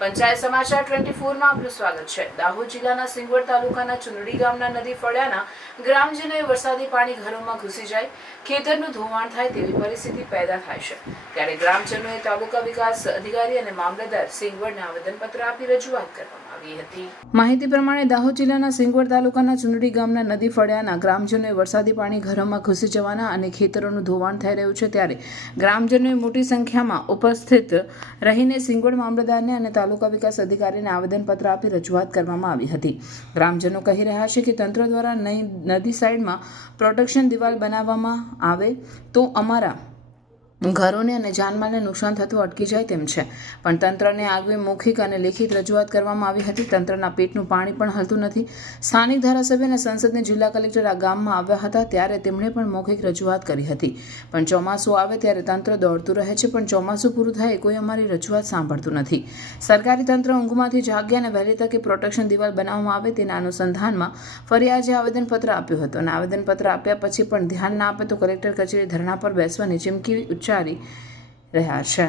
પંચાયત સમાચાર 24 માં આપનું સ્વાગત છે। દાહોદ જિલ્લાના સિંગવડ તાલુકાના ચુનડી ગામના નદી ફળિયાના ગ્રામજનોએ વરસાદી પાણી ઘરોમાં ઘૂસી જાય, ખેતરનું ધોવાણ થાય તેવી પરિસ્થિતિ પેદા થાય છે। ત્યારે ગ્રામજનોએ તાલુકા વિકાસ અધિકારી અને મામલતદાર સિંગવડને આવેદનપત્ર આપી રજૂઆત કરવામાં આવી હતી। માહિતી પ્રમાણે દાહોદ જિલ્લાના સિંગવડ તાલુકાના ચુનડી ગામના નદી ફળિયાના ગ્રામજનોએ વરસાદી પાણી ઘરોમાં ઘૂસી જવાના અને ખેતરોનું ધોવાણ થઈ રહ્યું છે। ત્યારે ગ્રામજનોએ મોટી સંખ્યામાં ઉપસ્થિત રહીને સિંગવડ મામલતદારને અને તાલુકા વિકાસ અધિકારીને આવેદનપત્ર આપી રજૂઆત કરવામાં આવી હતી। ગ્રામજનો કહી રહ્યા છે કે તંત્ર દ્વારા નદી સાઈડમાં પ્રોટેક્શન દિવાલ બનાવવામાં આવે તો અમારા ઘરોને અને જાનમાલને નુકસાન થતું અટકી જાય તેમ છે, પણ તંત્રને આગવી મૌખિક અને લેખિત રજૂઆત કરવામાં આવી હતી। તંત્રના પેટનું પાણી પણ હલતું નથી। સ્થાનિક ધારાસભ્ય અને સંસદને જિલ્લા કલેક્ટર આ ગામમાં આવ્યા હતા ત્યારે તેમણે પણ મૌખિક રજૂઆત કરી હતી, પણ ચોમાસું આવે ત્યારે તંત્ર દોડતું રહે છે, પણ ચોમાસું પૂરું થાય કોઈ અમારી રજૂઆત સાંભળતું નથી। સરકારી તંત્ર ઊંઘમાંથી જાગ્યા અને વહેલી તકે પ્રોટેક્શન દિવાલ બનાવવામાં આવે તેના અનુસંધાનમાં ફરી આજે આવેદનપત્ર આપ્યું હતું અને આવેદનપત્ર આપ્યા પછી પણ ધ્યાન ના આપે તો કલેક્ટર કચેરી ધરણા પર બેસવાની ચીમકી ઉચ્ચારી રહ્યા છે।